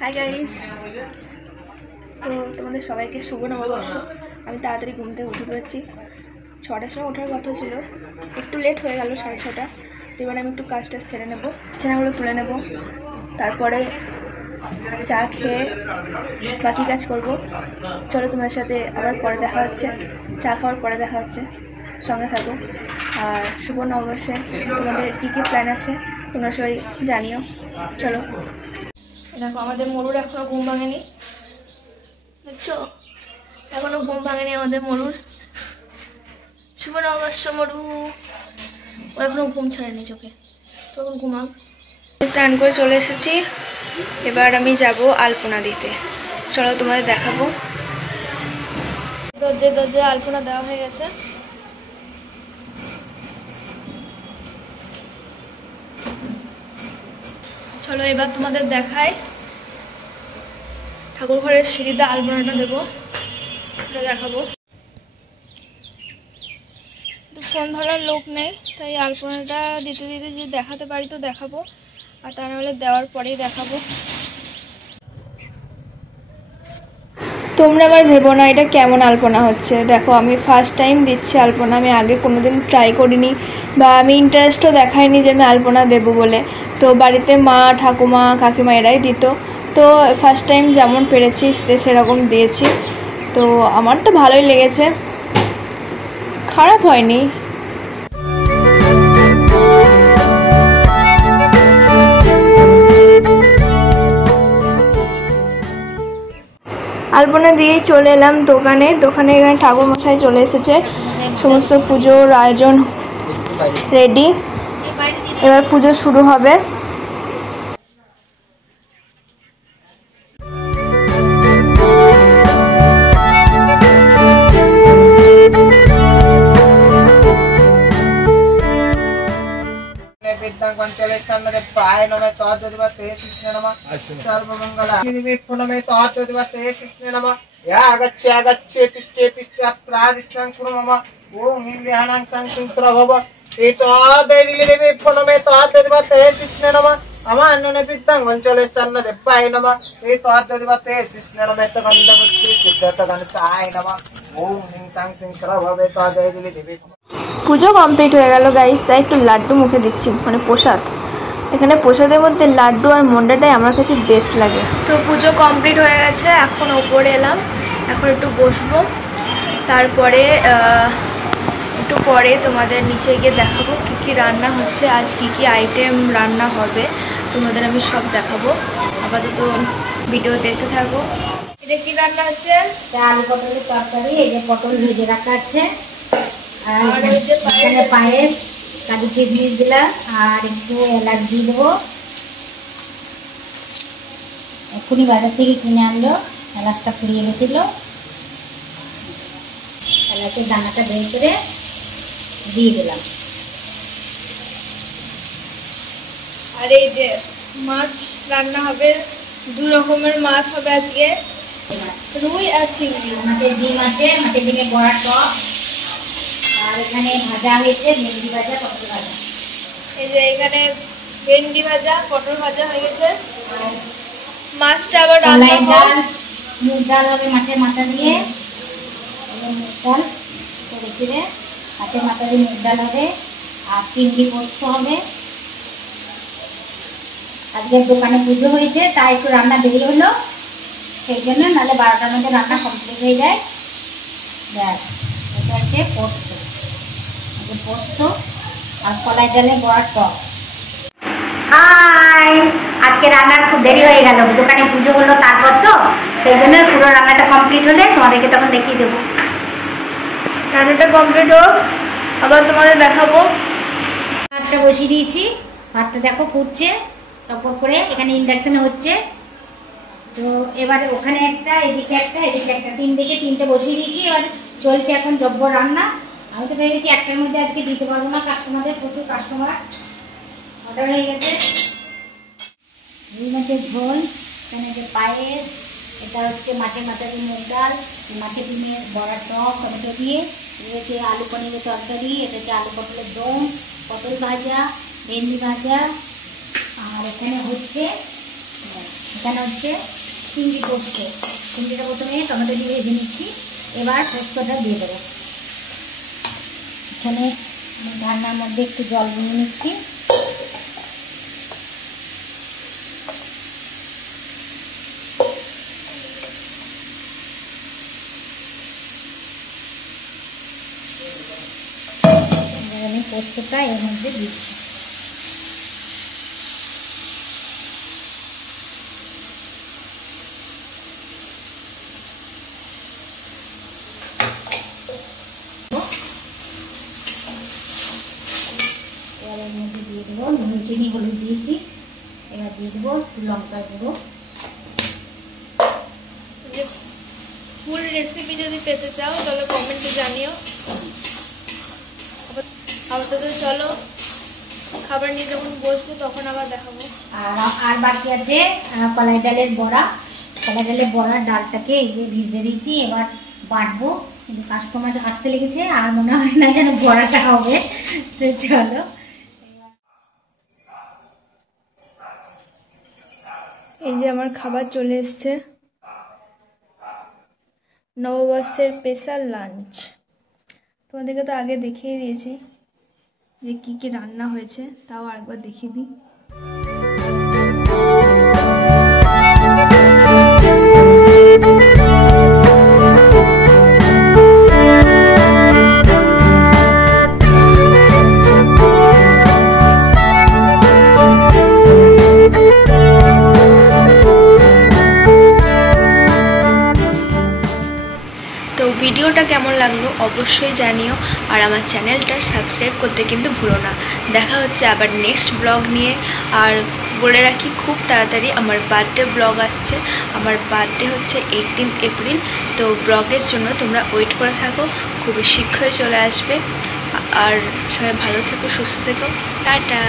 Hi guys, তো তোমাদের সবাইকে শুভ নববর্ষ। আমি তাড়াতাড়ি ঘুম থেকে উঠে পড়েছি। 6টার সময় ওঠার কথা ছিল, একটু লেট হয়ে গেল 6:30। তো এবার আমি একটু কাজটা সেরে নেবো, বিছানাগুলো তুলে নেব, তারপরে চা খেয়ে বাকি কাজ করব। চলো তোমার সাথে আবার পরে দেখা হচ্ছে, চা খাওয়ার পরে দেখা হচ্ছে, সঙ্গে থাকো। আর শুভ নববর্ষে তোমাদের কী কী প্ল্যান আছে তোমরা সবাই জানিও। চলো, দেখো আমাদের মরুর এখনো ঘুম ভাঙেনি, দেখছো? এখনো ঘুম ভাঙেনি আমাদের মরুর। শুভ নববর্ষ মরু, ও এখনো ঘুম ছাড়েনি চোখে, তো এখন ঘুমাক। স্নান করে চলে এসেছি, এবার আমি যাব আলপনা দিতে। চলো তোমাদের দেখাবো। দরজে দরজে আলপনা দেওয়া হয়ে গেছে। চলো এবার তোমাদের দেখাই, ঠাকুর ঘরের সিঁড়িতে আলপনাটা দেবো, এটা দেখাবো। তো ফোন ধরার লোক নেই, তাই আলপনাটা দিতে দিতে যদি দেখাতে পারি তো দেখাবো, আর তা নাহলে দেওয়ার পরেই দেখাবো। তোমরা আবার ভেবো না এটা কেমন আলপনা হচ্ছে। দেখো আমি ফার্স্ট টাইম দিচ্ছি আলপনা, আমি আগে কোনোদিন ট্রাই করিনি বা আমি ইন্টারেস্টও দেখাইনি যে আমি আলপনা দেবো বলে। তো বাড়িতে মা, ঠাকুমা, কাকিমা এরাই দিত, তো ফার্স্ট টাইম যেমন পেরেছি সেরকম দিয়েছি। তো আমার তো ভালোই লেগেছে, খারাপ হয়নি। আলপনা দিয়েই চলে এলাম দোকানে। এখানে ঠাকুর মশাই চলে এসেছে, সমস্ত পুজোর আয়োজন রেডি, এবার পুজো শুরু হবে। পুজো কমপ্লিট হয়ে গেল গাইস, তাই একটু লাড্ডু মুখে দিচ্ছি, মানে প্রসাদ। এখানে প্রসাদের মধ্যে লাড্ডু আর মন্ডাটাই আমার কাছে বেস্ট লাগে। তো পুজো কমপ্লিট হয়ে গেছে, এখন ওপরে এলাম, এখন একটু বসবো, তারপরে একটু পরে তোমাদের নিচে গিয়ে দেখাবো কী কী রান্না হচ্ছে, আজ কী কী আইটেম রান্না হবে তোমাদের আমি সব দেখাবো। আপাতত ভিডিও দেখতে থাকো। এটা কি রান্না হচ্ছে? আলু পটলের তরকারি, এই যে পটল ভেজে রাখা আছে, আর এখানে পায়েস, কাজু কিশমিশ দিলাম, আর একটু এলাচ দিয়ে দেবো। এক্ষুনি বাজার থেকে কিনে আনলো, এলাচটা ফুরিয়ে গেছিলো, এলাচের দানাটা বের করে দিয়ে দিলাম। আর এই যে মাছ রান্না হবে, 2 রকমের মাছ হবে আজকে, রুই আর চিংড়ি। মাছের ডিম আছে, মাছের ডিমের বড়া টক, আর এখানে ভাজা হয়েছে ভেন্ডি ভাজা, পটল ভাজা। এই যে এখানে ভেন্ডি ভাজা, পটল ভাজা হয়ে গেছে। মাছটা আবার রান্না ডাল, মুগ ডাল হবে মাছের মাথা দিয়ে, মুগ ডাল করেছিলে, মাছের মাথা দিয়ে মুগ ডাল হবে, আর চিংড়ি পোস্ত হবে। আজকের দোকানে পুজো হয়েছে, তাই একটু রান্না দেরি হলো, সেই জন্য, নাহলে 12টার মধ্যে রান্না কমপ্লিট হয়ে যায়। ব্যাস, এটা হচ্ছে পোস্ত, পোস্ত আর কলাই ডালে বড়ার টক। আজকে রান্নার খুব দেরি হয়ে গেল, দোকানে পুজো হলো তারপর, তো সেই জন্য পুরো রান্নাটা কমপ্লিট হলে তোমাদেরকে তখন দেখিয়ে দেবো। রান্নাটা কমপ্লিট হোক, আবার তোমাদের দেখাবো। ভাতটা বসিয়ে দিয়েছি, ভাতটা দেখো ফুটছে টপক করে, এখানে ইন্ডাকশনে হচ্ছে। তো এবার ওখানে একটা, এদিকে একটা, এদিকে একটা, 3 দিকে 3টে বসিয়ে দিয়েছি। এবার চলছে এখন জব্বর রান্না। আমি তো ভেবেছি একটার মধ্যে আজকে দিতে পারবো না, কাস্টমারদের প্রচুর কাস্টমার অর্ডার হয়ে গেছে। রুই মাছের ঝোল, এখানে যে পায়েস, এটা হচ্ছে মাছের মাথা দিয়ে মুগ ডাল, মাছের ডিমের বড়া টক টমেটো দিয়ে, হচ্ছে আলু পনিরের তরকারি, এটা হচ্ছে আলু পটলের দম, পটল ভাজা, ভেন্ডি ভাজা, আর এখানে হচ্ছে এখানে হচ্ছে চিংড়ি পোস্ত। চিংড়িটা প্রথমে টমেটো দিয়ে ভেজে নিচ্ছি, এবার পোস্তটা দিয়ে দেবো। এখানে রান্নার মধ্যে একটু জল নিয়ে নিচ্ছি। আমি পোস্তটা এর মধ্যে দিচ্ছি। এবার এর মধ্যে দিয়ে দেবো নুন, চিনি, হলুদ দিয়েছি। এবার দিয়ে দেবো লঙ্কার গুঁড়ো। ফুল রেসিপি যদি পেতে চাও তাহলে কমেন্টে জানিও। আপাতত চলো, খাবার নিয়ে যখন বসবো তখন আবার দেখাবো। আর বাকি আছে কলাই ডালের বড়া। কলাই ডালের বড়ার ডালটাকে এই যে ভিজতে দিয়েছি, এবার বাটবো। কিন্তু কাস্টমার আসতে লেগেছে, আর মনে হয় না যেন বড়াটা হবে। তো চলো, এই যে আমার খাবার চলে এসছে, নববর্ষের স্পেশাল লাঞ্চ। তোমাদেরকে তো আগে দেখিয়ে দিয়েছি যে কি কি রান্না হয়েছে, তাও আরেকবার দেখিয়ে দিই। ভিডিওটা কেমন লাগলো অবশ্যই জানিও, আর আমার চ্যানেলটা সাবস্ক্রাইব করতে কিন্তু ভুলো না। দেখা হচ্ছে আবার নেক্সট ব্লগ নিয়ে। আর বলে রাখি, খুব তাড়াতাড়ি আমার বার্থডে ব্লগ আসছে। আমার বার্থডে হচ্ছে 18 এপ্রিল। তো ব্লগের জন্য তোমরা ওয়েট করে থাকো, খুবই শীঘ্রই চলে আসবে। আর সবাই ভালো থেকো, সুস্থ থেকো, টাটা।